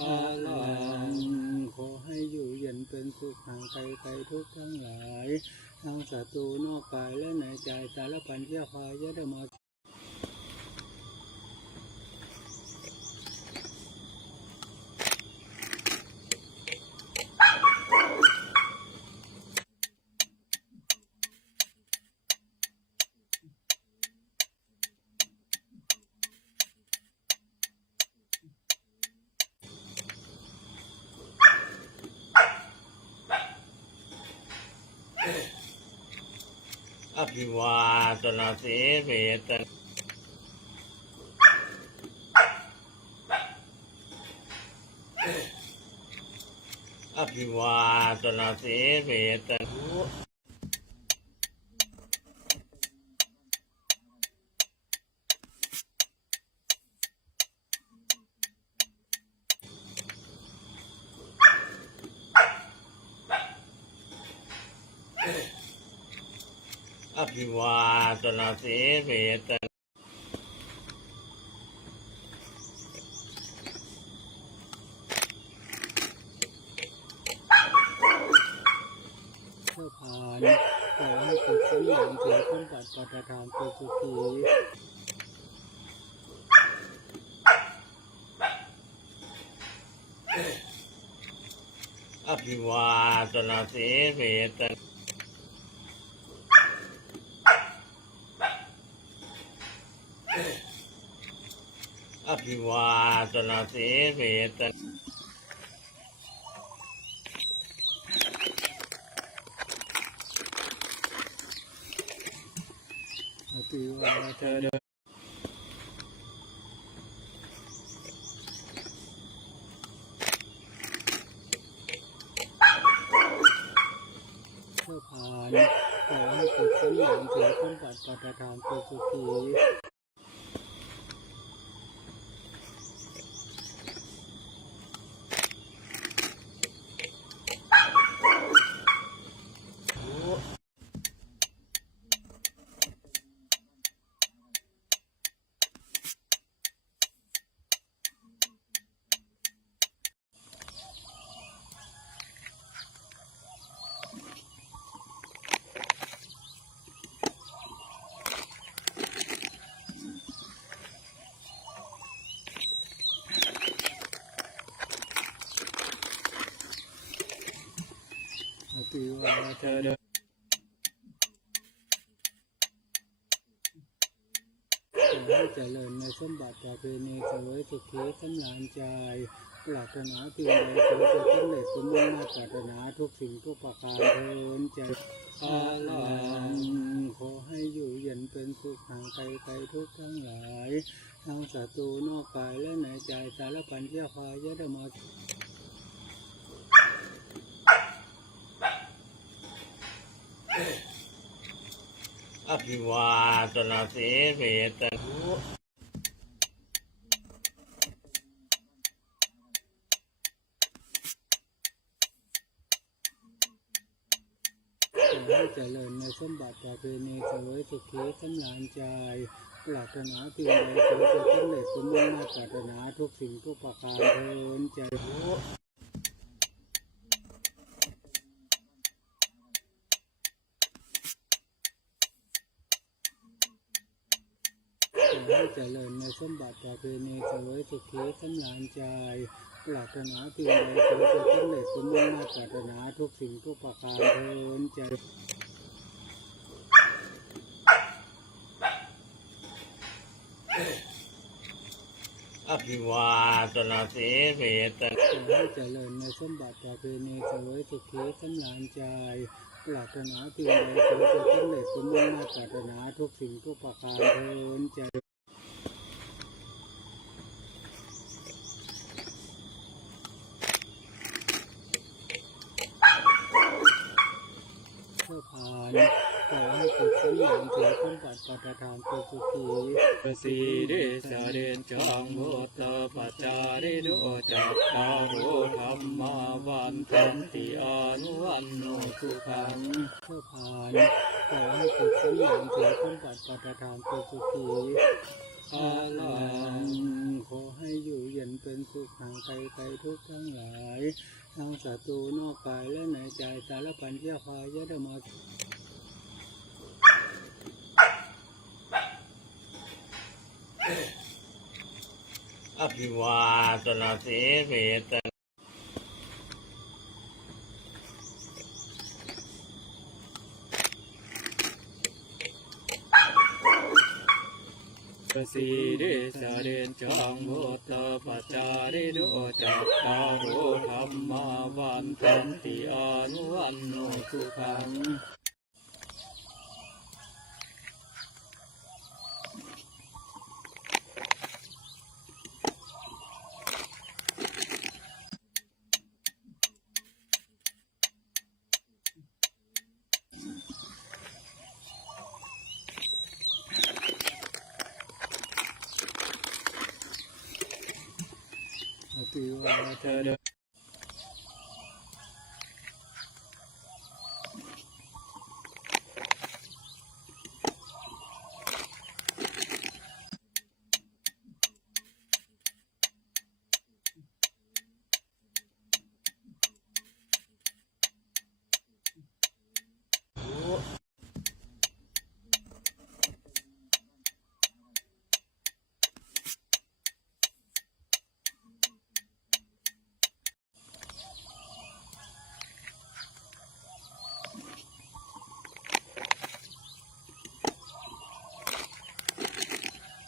อาลังขอให้อยู่เย็นเป็นสุขห่างไกลไกลทุกทั้งหลาย ทั้งศัตรูนอกกายและในใจสารพันเจ้าคอยยะธรรม ทิวาตนาสีเวตนอภิวาตนาสีเวต อภิวาตนาสีเวตนเพื่อผ่านขอให้สุขสำราญเสียสมบัติปัตตานเป็นสุขีอภิวาตนาสีเวต ภิวาตนาสีเวตนอภิวาเธอเพื่อผ่านขอให้สุขสำราญเสียสมบัติปัตตานเป็นสุขี อภิวา เธอขอให้เจริญในสมบัติประเพณีเสวยสุขีสำราญใจปรารถนาสิ่งใดขอจะสำเร็จสมมุ่งหน้าปรารถนาทุกสิ่งทุกประการเทินใจอาลังขอให้อยู่เย็นเป็นสุขห่างไกลไกลทุกทั้งหลายทั้งศัตรูนอกกายและในใจสารพันเจ้าคอยยะธรรมา อภิวาตนาสีเวตนขอให้เจริญในสมบัติประเพณีเสวยสุขีสำราญใจปรารถนาสิ่งใดขอจะสำเร็จสมมุ่งหน้าปรารถนาทุกสิ่งทุกประการเทินใจขอ ให้เจริญในสมบัติประเพณีเสวยสุขีสำราญใจปรารถนาสิ่งใดขอจะสำเร็จสมมุ่งหน้าปรารถนาทุกสิ่งทุกประการเทินใจอภิวาตนาสีเวตนขอให้เจริญในสมบัติประเพณีเสวยสุขีสำราญใจปรารถนาสิ่งใดขอจะสำเร็จสมมุ่งหน้าปรารถนาทุกสิ่งทุกประการเทินใจ เพื่อผ่าน ขอให้สุขสำราญเสียสมบัติปัตตานเป็นสุขีปสีเดสาเรนจังโมตปัจจาริโนจักตาโหธรรมาวันตันติอานุวันโนสุขังเพื่อผ่านขอให้สุขสำราญเสียสมบัติปัตตานเป็นสุขีอาลังขอให้อยู่เย็นเป็นสุขห่างไกลไกลทุกข์ทั้งหลายทั้งศัตรูนอกกายและในใจสารพันเจ้าคอยยะธรรม อภิวาตนาสีเวตปสีเดสเดนจังโมตปัจจาริโนจักตาโรธรรมาวันตันติอานุวันโนสุขัง อภิ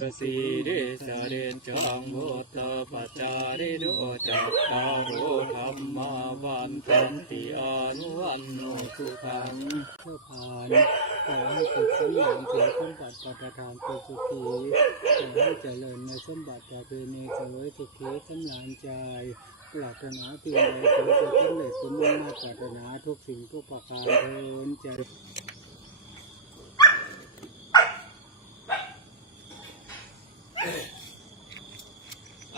วาทนาปสีเดสเดนจังโมตปัจจาริโนจักตาโรธรรมาวันตันติอานุวันโนสุขังเพื่อผ่านขอให้สุขสำราญเสียสมบัติปัตทานเป็นสุขีขอให้เจริญในสมบัติประเพณีเสวยสุขีสำราญใจปรารถนาสิ่งใดขอจะสำเร็จสมมุ่งมาปรารถนาทุกสิ่งทุกประการเทินใจ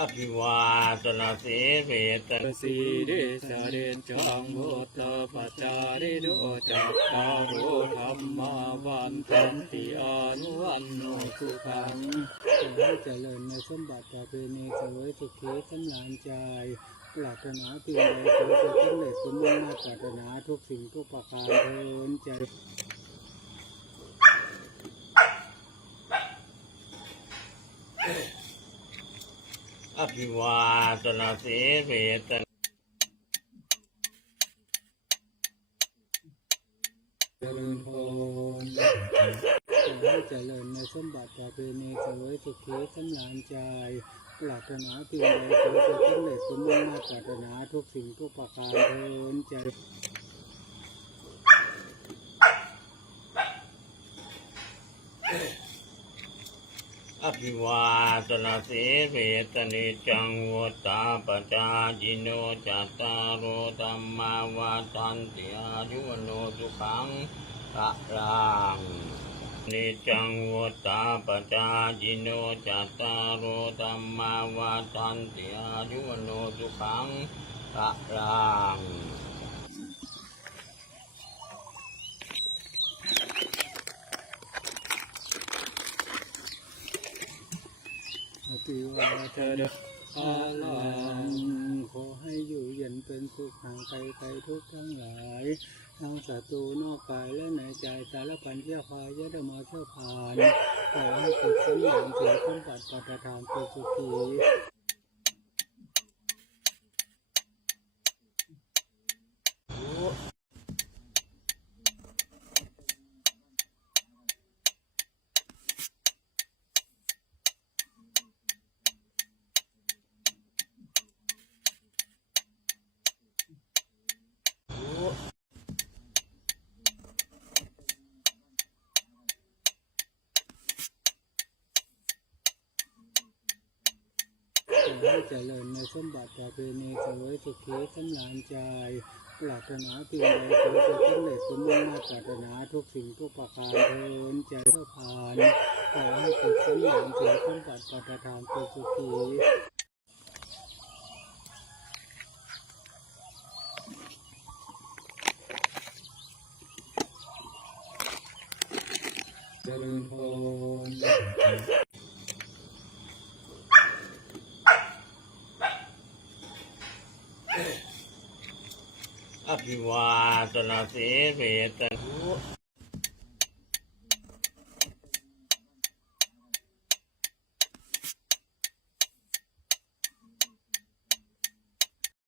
อภิวาตนาสีเวตปสีเดสเดนจังโมตปัจจาริโนจักตาโรธรรมาวันตันติอานุวันโนสุขังขอให้เจริญในสมบัติประเพณีเสวยสุขีสำราญใจปรารถนาสิ่งใดขอจะสำเร็จสมมุ่งมาปรารถนาทุกสิ่งทุกประการเทินใจ อภิวาตนาสีเวตเจริญพรขอให้เจริญในสมบัติประเพณีเสวยสุขีสำราญใจปรารถนาสิ่งใดขอจะสำเร็จสมมุ่งมาปรารถนาทุกสิ่งทุกประการเทินใจ อภิวาตนาสีเวตนิจังวุตาปจาจิโนจัตตารโอธรรมาวาทันติอายุวโนสุขังพระรังนิจังวุตาปจาจิโนจัตตารโอธรรมาวาทันติอายุวโนสุขังพระรัง อภิวาทนาอาลังขอให้อยู่เย็นเป็นสุขห่างไกลไกลทุกทั้งหลายทั้งศัตรูนอกกายและในใจสารพันเจ้าคอยยะดมอเชื่อผ่านขอให้สุขสำราญเสียสมบัติปัตทานเป็นสุขีอให้ เจริญในสมบัติประเพณีเสวยสุขีสำรานใจปรารถนาสิ่งใดขอจะสำเร็จสมมุ่งมาปรารถนาทุกสิ่งทุกประการเทินใจเพื่อผ่านขอให้สุขสำราญเสียสมบัติปัตทานเป็นสุขี เจริญพร อภิวาสนาสีเวต